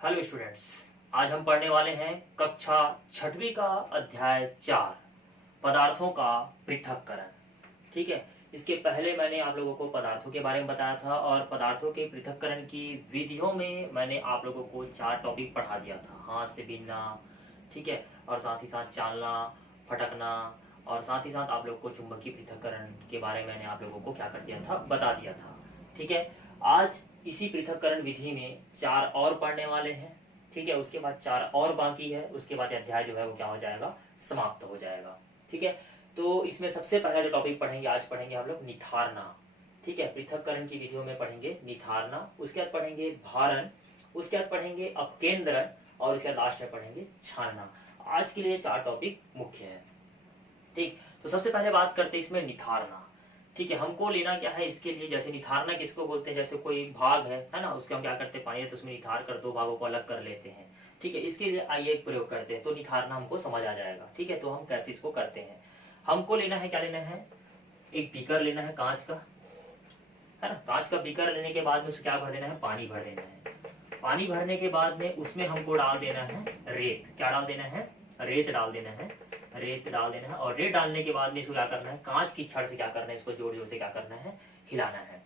Hello students, आज हम पढ़ने वाले हैं कक्षा छठवीं का अध्याय 4 पदार्थों का पृथक्करण। ठीक है, इसके पहले मैंने आप लोगों को पदार्थों के बारे में बताया था और पदार्थों के पृथक्करण की विधियों में मैंने आप लोगों को 4 टॉपिक पढ़ा दिया था। हाथ से बीनना, ठीक है, और साथ ही साथ चालना, फटकना, और साथ ही साथ आप लोग को चुंबकीय पृथक्करण के बारे में मैंने आप लोगों को क्या कर दिया था, बता दिया था। ठीक है, आज इसी पृथक्करण विधि में 4 और पढ़ने वाले हैं। ठीक है, उसके बाद 4 और बाकी है, उसके बाद अध्याय जो है वो क्या हो जाएगा, समाप्त हो जाएगा। ठीक है, तो इसमें सबसे पहला जो टॉपिक पढ़ेंगे, आज पढ़ेंगे हम लोग निथारना। ठीक है, पृथक्करण की विधियों में पढ़ेंगे निथारना, उसके बाद पढ़ेंगे भारण, उसके बाद पढ़ेंगे अपकेंद्रण, और उसके बाद लास्ट में पढ़ेंगे छानना। आज के लिए 4 टॉपिक मुख्य है। ठीक, तो सबसे पहले बात करते हैं इसमें निथारना। ठीक है, हमको लेना क्या है इसके लिए, जैसे निथारना किसको बोलते हैं, जैसे कोई भाग है ना, उसके हम क्या करते हैं, पानी है तो उसमें निथार कर 2 भागों को अलग कर लेते हैं। ठीक है, इसके लिए आइए एक प्रयोग करते हैं तो निथारना हमको समझ आ जाएगा। ठीक है, तो हम कैसे इसको करते हैं। हमको लेना है, क्या लेना है, एक बीकर लेना है कांच का, है ना। कांच का बीकर लेने के बाद में उसको क्या भर देना है, पानी भर देना है। पानी भरने के बाद में उसमें हमको डाल देना है रेत। क्या डाल देना है, रेत डाल देना है, रेत डाल देना है। और रेत डालने के बाद में इसको क्या करना है, कांच की छड़ से क्या करना है, इसको जोर जोर से क्या करना है, हिलाना है।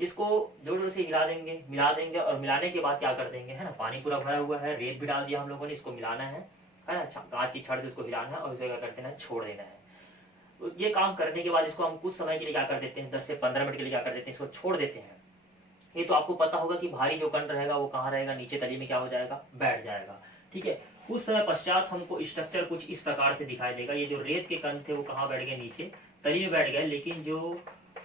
इसको जोर जोर से हिला देंगे, मिला देंगे, और मिलाने के बाद क्या कर देंगे, है ना, पानी पूरा भरा हुआ है, रेत भी डाल दिया हम लोगों ने, इसको मिलाना है ना, कांच की छड़ से उसको हिलाना है और उसे क्या करते हैं, छोड़ देना है। ये काम करने के बाद इसको हम कुछ समय के लिए क्या कर देते हैं, 10 से 15 मिनट के लिए क्या कर देते हैं, इसको छोड़ देते हैं। ये तो आपको पता होगा कि भारी जो कण रहेगा वो कहाँ रहेगा, नीचे तली में क्या हो जाएगा, बैठ जाएगा। ठीक है, कुछ समय पश्चात हमको स्ट्रक्चर कुछ इस प्रकार से दिखाई देगा। ये जो रेत के कण थे वो कहाँ बैठ गए, नीचे तली में बैठ गए, लेकिन जो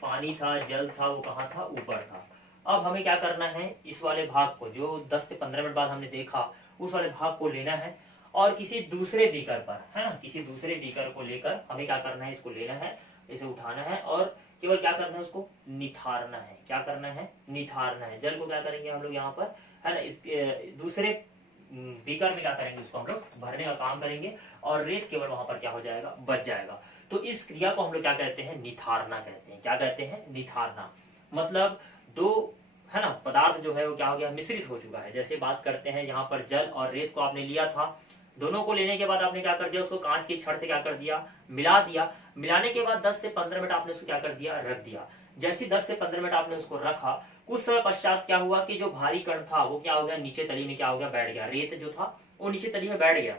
पानी था, जल था, वो कहाँ था, ऊपर था। अब हमें क्या करना है, इस वाले भाग को जो 10 से 15 मिनट बाद हमने देखा, उस वाले भाग को लेना है और किसी दूसरे बीकर पर, है ना, किसी दूसरे बीकर को लेकर हमें क्या करना है, इसको लेना है, इसे उठाना है और केवल क्या करना है, उसको निथारना है। क्या करना है, निथारना है। जल को क्या करेंगे हम लोग यहाँ पर, है ना, इस दूसरे बीकर में क्या करेंगे, उसको हम लोग भरने का काम करेंगे और रेत केवल वहां पर क्या हो जाएगा, बच जाएगा। तो इस क्रिया को हम लोग क्या कहते हैं, निथारना कहते हैं। क्या कहते हैं, निथारना। मतलब दो, है ना, पदार्थ जो है वो क्या हो गया, मिश्रित हो चुका है। जैसे बात करते हैं, यहाँ पर जल और रेत को आपने लिया था, दोनों को लेने के बाद आपने क्या कर दिया, उसको कांच की छड़ से क्या कर दिया, मिला दिया। मिलाने के बाद 10 से 15 मिनट आपने उसको क्या कर दिया, रख दिया। जैसे 10 से 15 मिनट आपने उसको रखा, कुछ समय पश्चात क्या हुआ कि जो भारी कण था वो क्या हो गया, नीचे तली में क्या हो गया, बैठ गया। रेत जो था वो नीचे तली में बैठ गया।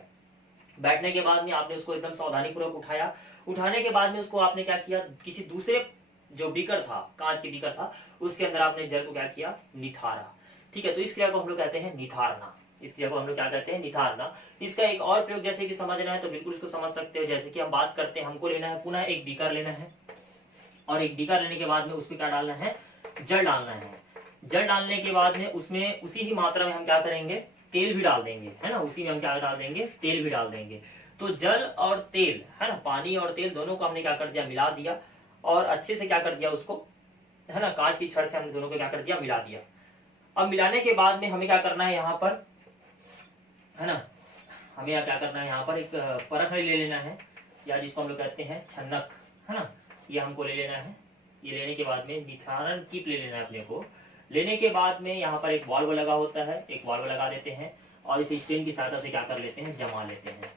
बैठने के बाद में आपने उसको एकदम सावधानी पूर्वक उठाया। उठाने के बाद में उसको आपने क्या किया, किसी दूसरे जो बीकर था, कांच के बीकर था, उसके अंदर आपने जल को क्या किया, निथारा। ठीक है, तो इस क्रिया को हम लोग कहते हैं निथारना। इस क्रिया को हम लोग क्या कहते हैं, निथारना। इसका एक और प्रयोग जैसे कि समझना है तो बिल्कुल इसको समझ सकते हो। जैसे कि हम बात करते हैं, हमको लेना है पुनः एक बीकर लेना है और एक बीकर लेने के बाद में उसमें क्या डालना है, जल डालना है। जल डालने के बाद में उसमें उसी ही मात्रा में हम क्या करेंगे, तेल भी डाल देंगे, है ना, उसी में हम क्या डाल देंगे, तेल भी डाल देंगे। तो जल और तेल, है ना, पानी और तेल दोनों को हमने क्या कर दिया, मिला दिया और अच्छे से क्या कर दिया उसको, है ना, कांच की छड़ से हमने दोनों को क्या कर दिया, मिला दिया। अब मिलाने के बाद में हमें क्या करना है, यहाँ पर, है ना, हमें क्या करना है, यहाँ पर एक परख ले लेना है, या जिसको हम लोग कहते हैं छन्नक, है ना, ये हमको ले लेना है। ये लेने के बाद में निथारण कीप ले लेना है अपने को। लेने के बाद में यहाँ पर एक वाल्व लगा होता है, एक वाल्व लगा देते हैं और इसे स्टेन की सहायता से क्या कर लेते हैं, जमा लेते हैं।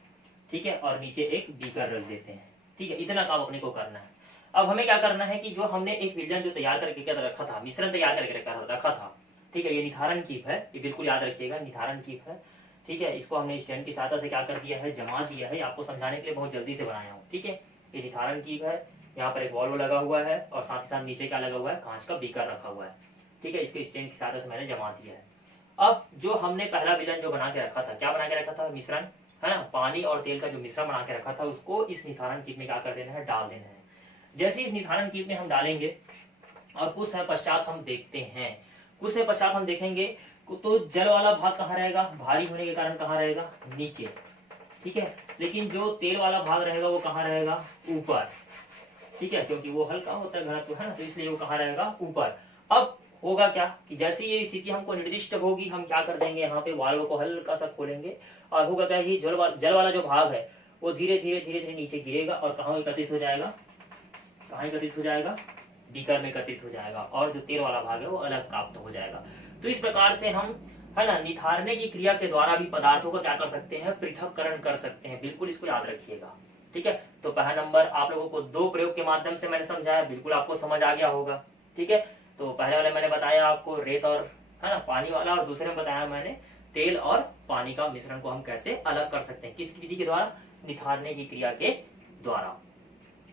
ठीक है, और नीचे एक बीकर रख देते हैं। ठीक है, इतना काम अपने को करना है। अब हमें क्या करना है कि जो हमने एक विलयन जो तैयार करके क्या रखा था, मिश्रण तैयार करके रखा था, ठीक है, ये निथारण कीप है, ये बिल्कुल याद रखिएगा, निथारण कीप है। ठीक है, इसको हमने स्टैंड की सहायता से क्या कर दिया है, जमा दिया है। आपको समझाने के लिए बहुत जल्दी से बनाया हूँ। ठीक है, ये निथारण कीप है, यहाँ पर एक वाल्व लगा हुआ है और साथ ही साथ नीचे क्या लगा हुआ है, कांच का बीकर रखा हुआ है। ठीक है, इसके स्टैंड की सहायता से मैंने जमा दिया है। अब जो हमने पहला विलयन जो बना के रखा था, क्या बना के रखा था, मिश्रण, है ना, पानी और तेल का जो मिश्रण बना के रखा था, उसको इस निथारण कीप में क्या कर देना है, डाल देना है। जैसे इस निथारण कीप में हम डालेंगे और कुछ समय पश्चात हम देखते हैं, कुछ समय पश्चात हम देखेंगे तो जल वाला भाग कहाँ रहेगा, भारी होने के कारण कहाँ रहेगा, नीचे। ठीक है, लेकिन जो तेल वाला भाग रहेगा वो कहाँ रहेगा, ऊपर। ठीक है, क्योंकि वो हल्का होता है घनत्व, है ना, तो इसलिए वो कहाँ रहेगा, ऊपर। अब होगा क्या कि जैसे ये स्थिति हमको निर्दिष्ट होगी, हम क्या कर देंगे, यहाँ पे वाल्व को हल्का सा खोलेंगे और होगा क्या, ये जल वाला जो भाग है वो धीरे धीरे धीरे धीरे नीचे गिरेगा और कहाँ एकत्रित हो जाएगा, कहाँ एकत्रित हो जाएगा, बीकर में एकत्रित हो जाएगा और जो तेल वाला भाग है वो अलग प्राप्त हो जाएगा। तो इस प्रकार से हम है ना, निथारने की क्रिया के द्वारा भी पदार्थों को क्या कर सकते हैं, पृथक्करण कर सकते हैं। बिल्कुल इसको याद रखिएगा, ठीक है। तो पहला नंबर आप लोगों को दो प्रयोग के माध्यम से मैंने समझाया, बिल्कुल आपको समझ आ गया होगा, ठीक है। तो पहले वाले मैंने बताया आपको रेत और है ना पानी वाला, और दूसरे में बताया मैंने तेल और पानी का मिश्रण को हम कैसे अलग कर सकते हैं, किस विधि के द्वारा, निथारने की क्रिया के द्वारा।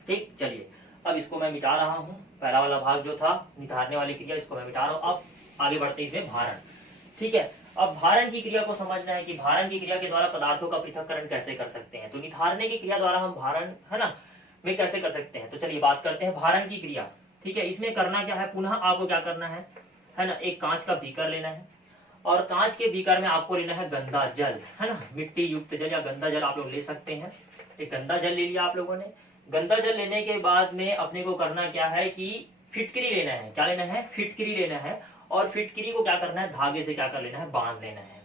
ठीक, चलिए अब इसको मैं मिटा रहा हूं। पहला वाला भाग जो था निथारने वाली क्रिया, इसको मैं मिटा रहा हूं। अब आगे बढ़ते इसमें भारण, ठीक है। अब भारण की क्रिया को समझना है कि भारण की क्रिया के द्वारा पदार्थों का पृथक्करण कैसे कर सकते हैं। तो निथारने की क्रिया द्वारा हम भारण है ना में कैसे कर सकते हैं। तो चलिए बात करते हैं भारण की क्रिया, ठीक है। इसमें करना क्या है, पुनः आपको क्या करना है ना, एक कांच का बीकर लेना है, और कांच के बीकर में आपको लेना है गंदा जल, है ना, मिट्टी युक्त जल या गंदा जल आप लोग ले सकते हैं। एक गंदा जल ले लिया आप लोगों ने। गंदा जल लेने के बाद में अपने को करना क्या है कि फिटकरी लेना है। क्या लेना है, फिटकरी लेना है। और फिटकरी को क्या करना है, धागे से क्या कर लेना है, बांध लेना है,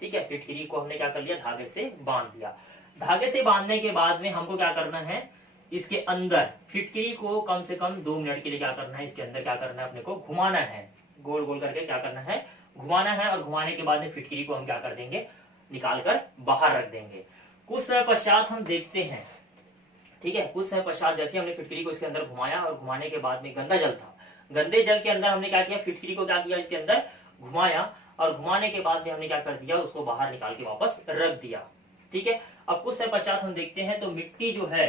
ठीक है। फिटकरी को हमने क्या कर लिया, धागे से बांध दिया। धागे से बांधने के बाद में हमको क्या करना है, इसके अंदर फिटकरी को कम से कम 2 मिनट के लिए क्या करना है, इसके अंदर क्या करना है, अपने को घुमाना है, गोल गोल करके क्या करना है, घुमाना है। और घुमाने के बाद में फिटकरी को हम क्या कर देंगे, निकाल कर बाहर रख देंगे। कुछ समय पश्चात हम देखते हैं, ठीक है, कुछ समय पश्चात जैसे हमने फिटकरी को इसके अंदर घुमाया, और घुमाने के बाद में गंदा जल था, गंदे जल के अंदर हमने क्या किया, फिटकरी को क्या किया, इसके अंदर घुमाया, और घुमाने के बाद में हमने क्या कर दिया, उसको बाहर निकाल के वापस रख दिया, ठीक है। अब कुछ समय पश्चात हम देखते हैं तो मिट्टी जो है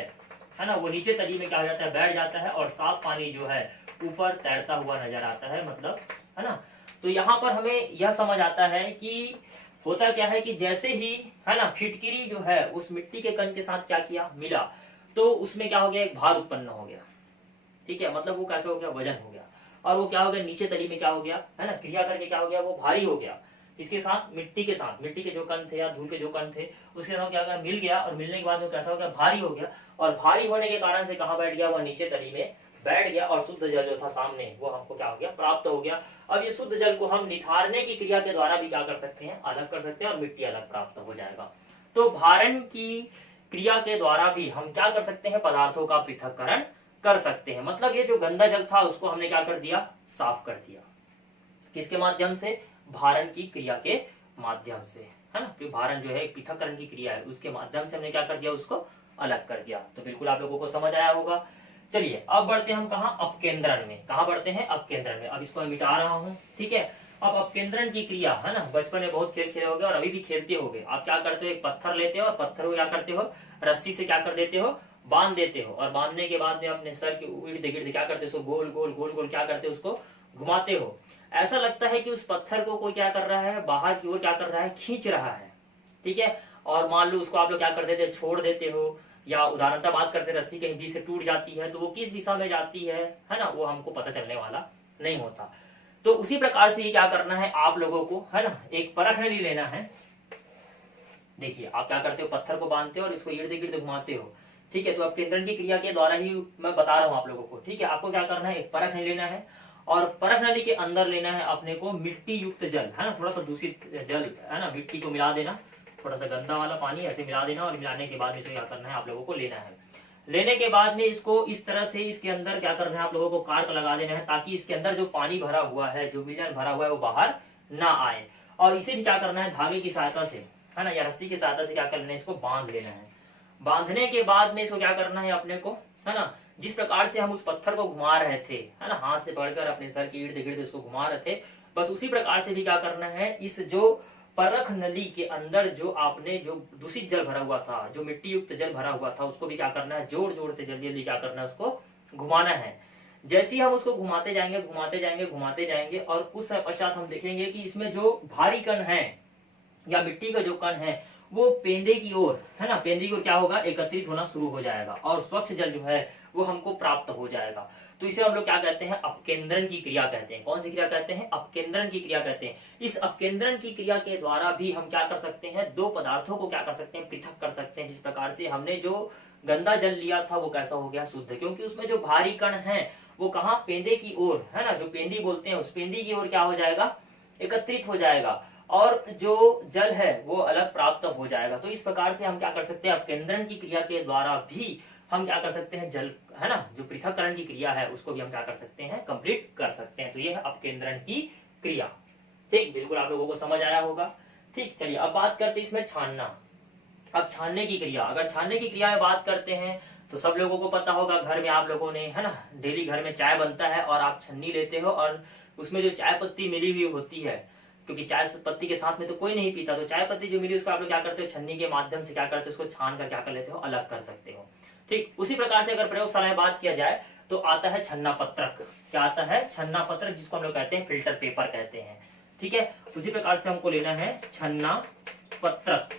ना, वो नीचे तली में क्या हो जाता है, बैठ जाता है, और साफ पानी जो है ऊपर तैरता हुआ नजर आता है, मतलब है ना। तो यहाँ पर हमें यह समझ आता है कि होता क्या है कि जैसे ही है ना फिटकरी जो है उस मिट्टी के कण के साथ क्या किया, मिला, तो उसमें क्या हो गया, एक भार उत्पन्न हो गया, ठीक है। मतलब वो कैसे हो गया, वजन हो गया, और वो क्या हो गया, नीचे तली में क्या हो गया, है ना, क्रिया करके क्या हो गया, वो भारी हो गया। इसके साथ मिट्टी के साथ, मिट्टी के जो कण थे या धूल के जो कण थे उसके साथ क्या मिल गया, और मिलने के बाद वो कैसा हो गया, भारी हो गया। और भारी होने के कारण से कहाँ बैठ गया, वो नीचे तली में बैठ गया, और शुद्ध जल जो था सामने वो हमको क्या हो गया, प्राप्त हो गया। अब ये शुद्ध जल को हम निथारने की क्रिया के द्वारा भी क्या कर सकते हैं, अलग कर सकते हैं, और मिट्टी अलग प्राप्त हो जाएगा। तो भारण की क्रिया के द्वारा भी हम क्या कर सकते हैं, पदार्थों का पृथक्करण कर सकते हैं। मतलब ये जो गंदा जल था उसको हमने क्या कर दिया, साफ कर दिया, किसके माध्यम से, भारण की क्रिया के माध्यम से, है ना। क्योंकि भारण जो है पृथक्करण की क्रिया है, उसके माध्यम से हमने क्या कर दिया, उसको अलग कर दिया। तो बिल्कुल आप लोगों को समझ आया होगा। चलिए अब बढ़ते हैं हम कहा, अपकेंद्रण में। कहा बढ़ते हैं, अपकेंद्रण में। अब इसको मैं मिटा रहा हूं, ठीक है। अब अपकेंद्रण की क्रिया है ना, बचपन में बहुत खेल खेले होगे और अभी भी खेलते होगे। आप क्या करते हो, एक पत्थर लेते हो, और पत्थर को क्या करते हो, रस्सी से क्या कर देते हो, बांध देते हो, और बांधने के बाद में अपने सर के इर्द गिर्द क्या करते हो, गोल गोल गोल गोल क्या करते हो, उसको घुमाते हो। ऐसा लगता है कि उस पत्थर को कोई क्या कर रहा है, बाहर की ओर क्या कर रहा है, खींच रहा है, ठीक है। और मान लो उसको आप लोग क्या कर देते हो, छोड़ देते हो, या उदाहरणतः बात करते, रस्सी कहीं बीच से टूट जाती है तो वो किस दिशा में जाती है ना, वो हमको पता चलने वाला नहीं होता। तो उसी प्रकार से ये क्या करना है आप लोगों को, है ना, एक परख नली लेना है। देखिए आप क्या करते हो, पत्थर को बांधते हो और इसको इर्द गिर्द घुमाते हो, ठीक है। तो अब केंद्रण की क्रिया के द्वारा ही मैं बता रहा हूं आप लोगों को, ठीक है। आपको क्या करना है, एक परख नली लेना है, और परख नली के अंदर लेना है अपने को मिट्टी युक्त जल, है ना, थोड़ा सा दूषित जल, है ना, मिट्टी को मिला देना, थोड़ा सा गंदा वाला पानी ऐसे मिला देना, और मिलाने के बाद में क्या करना है, आप लोगों को लेना है। लेने के बाद में इसको इस तरह से इसके अंदर क्या करना है, आप लोगों को कार्क लगा देना है, ताकि इसके अंदर जो पानी भरा हुआ है, जो मिश्रण भरा हुआ है, वो बाहर ना आए। और इसे भी क्या करना है, धागे की सहायता से, है ना, या रस्सी की सहायता से क्या करना है, इसको बांध लेना है। बांधने के बाद में इसको क्या करना है अपने को, है ना, जिस प्रकार से हम उस पत्थर को घुमा रहे थे, है ना, हाथ से पकड़कर अपने सर के इर्द गिर्द उसको घुमा रहे थे, बस उसी प्रकार से भी क्या करना है, इस जो परख नली के अंदर जो आपने जो दूषित जल भरा हुआ था, जो मिट्टी युक्त जल भरा हुआ था, उसको भी क्या करना है, जोर जोर से जल्दी जल्दी क्या करना है, उसको घुमाना है। जैसे ही हम उसको घुमाते जाएंगे घुमाते जाएंगे घुमाते जाएंगे, और कुछ समय पश्चात हम देखेंगे कि इसमें जो भारी कण है या मिट्टी का जो कण है वो पेंदे की ओर, है ना, पेंदे की ओर क्या होगा, एकत्रित होना शुरू हो जाएगा, और स्वच्छ जल जो है वो हमको प्राप्त हो जाएगा। तो इसे हम लोग क्या कहते हैं, अपकेंद्रण की क्रिया कहते हैं। कौन सी क्रिया कहते हैं, अपकेंद्रण की क्रिया कहते हैं। इस अपकेंद्रण की क्रिया के द्वारा भी हम क्या कर सकते हैं, दो पदार्थों को क्या कर सकते हैं, पृथक कर सकते हैं। जिस प्रकार से हमने जो गंदा जल लिया था वो कैसा हो गया, शुद्ध, क्योंकि उसमें जो भारी कण है वो कहाँ, पेंदे की ओर, है ना, जो पेंदी बोलते हैं, उस पेंदी की ओर क्या हो जाएगा, एकत्रित हो जाएगा, और जो जल है वो अलग प्राप्त हो जाएगा। तो इस प्रकार से हम क्या कर सकते हैं, अपकेंद्रण की क्रिया के द्वारा भी हम क्या कर सकते हैं, जल, है ना, जो पृथक्करण की क्रिया है उसको भी हम क्या कर सकते हैं, कंप्लीट कर सकते हैं। तो ये है अपकेंद्रण की क्रिया, ठीक, बिल्कुल आप लोगों को समझ आया होगा। ठीक, चलिए अब बात करते हैं इसमें छानना। अब छानने की क्रिया, अगर छानने की क्रिया में बात करते हैं तो सब लोगों को पता होगा, घर में आप लोगों ने, है ना, डेली घर में चाय बनता है और आप छन्नी लेते हो और उसमें जो चाय पत्ती मिली हुई होती है, क्योंकि चाय पत्ती के साथ में तो कोई नहीं पीता, तो चाय पत्ती जो मिली उसको आप लोग क्या करते हो, छन्नी के माध्यम से क्या करते हो, उसको छान कर क्या कर लेते हो, अलग कर सकते हो। ठीक, उसी प्रकार से अगर प्रयोगशाला में बात किया जाए तो आता है छन्ना पत्रक। क्या आता है? छन्ना पत्रक, जिसको हम लोग कहते हैं फिल्टर पेपर कहते हैं। ठीक है, उसी प्रकार से हमको लेना है छन्ना पत्रक।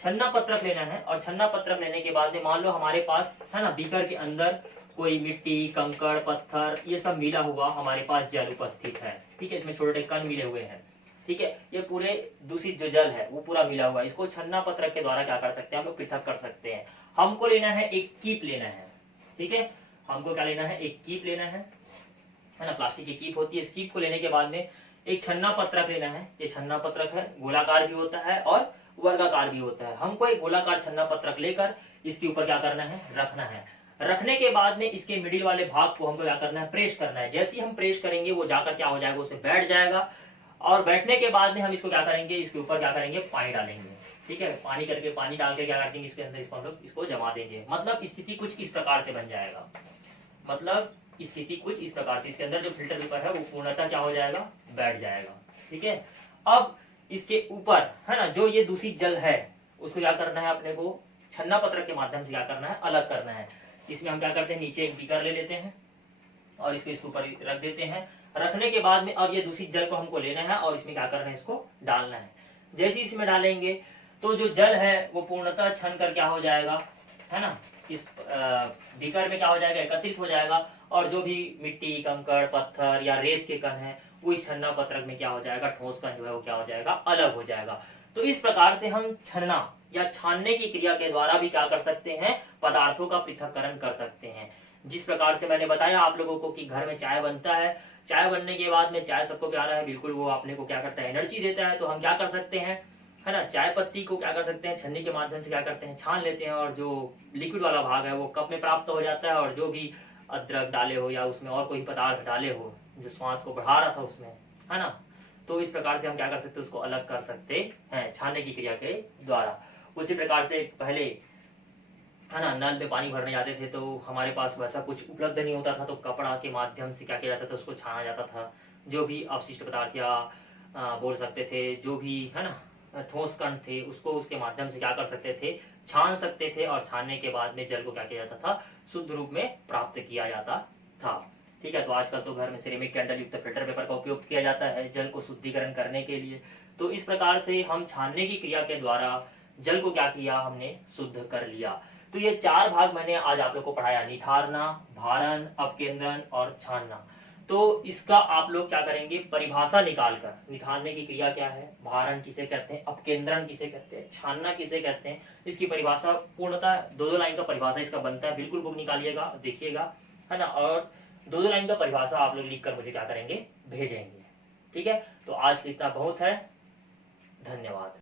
छन्ना पत्रक लेना है और छन्ना पत्रक लेने के बाद में मान लो हमारे पास, है ना, बीकर के अंदर कोई मिट्टी, कंकड़, पत्थर, ये सब मिला हुआ हमारे पास जल उपस्थित है। ठीक है, इसमें छोटे कण मिले हुए हैं। ठीक है, ये पूरे दूषित जो जल है वो पूरा मिला हुआ है, इसको छन्ना पत्रक के द्वारा क्या कर सकते हैं, हम लोग पृथक कर सकते हैं। हमको लेना है एक कीप लेना है। ठीक है, हमको क्या लेना है, एक कीप लेना है ना, प्लास्टिक की कीप होती है। इस कीप को लेने के बाद में एक छन्ना पत्रक लेना है। ये छन्ना पत्रक है, गोलाकार भी होता है और वर्गाकार भी होता है। हमको एक गोलाकार छन्ना पत्रक लेकर इसके ऊपर क्या करना है, रखना है। रखने के बाद में इसके मिडिल वाले भाग को हमको क्या करना है, प्रेस करना है। जैसे ही हम प्रेस करेंगे वो जाकर क्या हो जाएगा, उसमें बैठ जाएगा और बैठने के बाद में हम इसको क्या करेंगे, इसके ऊपर क्या करेंगे, पानी डालेंगे। ठीक है, पानी करके, पानी डाल के क्या करेंगे, इसके अंदर इसको हम लोग इसको जमा देंगे। मतलब स्थिति कुछ इस प्रकार से बन जाएगा। मतलब स्थिति कुछ इस प्रकार से, इसके अंदर जो फिल्टर पेपर है वो पूर्णतः क्या हो जाएगा, बैठ जाएगा। ठीक है, अब इसके ऊपर, है ना, जो ये दूषित जल है उसको क्या करना है, अपने को छन्ना पत्रक के माध्यम से क्या करना है, अलग करना है। इसमें हम क्या करते हैं, नीचे एक बीकर ले लेते हैं और इसको इसके ऊपर रख देते हैं। रखने के बाद में अब ये दूषित जल को हमको लेना है और इसमें क्या करना है, इसको डालना है। जैसे ही इसमें डालेंगे तो जो जल है वो पूर्णतः छन कर क्या हो जाएगा, है ना, इस बीकर में क्या हो जाएगा, एकत्रित हो जाएगा और जो भी मिट्टी, कंकड़, पत्थर या रेत के कण है वो इस छन्ना पत्रक में क्या हो जाएगा, ठोस कण जो है वो क्या हो जाएगा, अलग हो जाएगा। तो इस प्रकार से हम छनना या छानने की क्रिया के द्वारा भी क्या कर सकते हैं, पदार्थों का पृथक्करण कर सकते हैं। जिस प्रकार से मैंने बताया आप लोगों को कि घर में चाय बनता है, चाय बनने के बाद में चाय सबको प्यारा है, बिल्कुल वो अपने को क्या करता है, एनर्जी देता है। तो हम क्या कर सकते हैं, है ना, चाय पत्ती को क्या कर सकते हैं, छन्नी के माध्यम से क्या करते हैं, छान लेते हैं और जो लिक्विड वाला भाग है वो कप में प्राप्त हो जाता है। और जो भी अदरक डाले हो या उसमें और कोई पदार्थ डाले हो जो स्वाद को बढ़ा रहा था उसमें, है ना, तो इस प्रकार से हम क्या कर सकते हैं, उसको अलग कर सकते हैं छानने की क्रिया के द्वारा। उसी प्रकार से पहले, है ना, नल में पानी भरने जाते थे तो हमारे पास वैसा कुछ उपलब्ध नहीं होता था, तो कपड़ा के माध्यम से क्या किया जाता था, उसको छाना जाता था। जो भी अवशिष्ट पदार्थ या बोल सकते थे, जो भी, है ना, ठोस कण थे उसको उसके माध्यम से क्या कर सकते थे, छान सकते थे। और छानने के बाद में जल को क्या किया जाता था, शुद्ध रूप में प्राप्त किया जाता था। ठीक है, तो आजकल तो घर में सिरेमिक कैंडल युक्त फिल्टर पेपर का उपयोग किया जाता है जल को शुद्धिकरण करने के लिए। तो इस प्रकार से हम छानने की क्रिया के द्वारा जल को क्या किया, हमने शुद्ध कर लिया। तो ये चार भाग मैंने आज आप लोग को पढ़ाया, निथारना, भारण, अपकेंद्रण और छानना। तो इसका आप लोग क्या करेंगे, परिभाषा निकालकर, निथारने की क्रिया क्या है, भारण किसे कहते हैं, अपकेंद्रण किसे कहते हैं, छानना किसे कहते हैं, इसकी परिभाषा पूर्णतः दो लाइन का परिभाषा इसका बनता है। बिल्कुल बुक निकालिएगा, देखिएगा, है ना, और दो लाइन का परिभाषा आप लोग लिखकर मुझे क्या करेंगे, भेजेंगे। ठीक है, तो आज इतना बहुत है, धन्यवाद।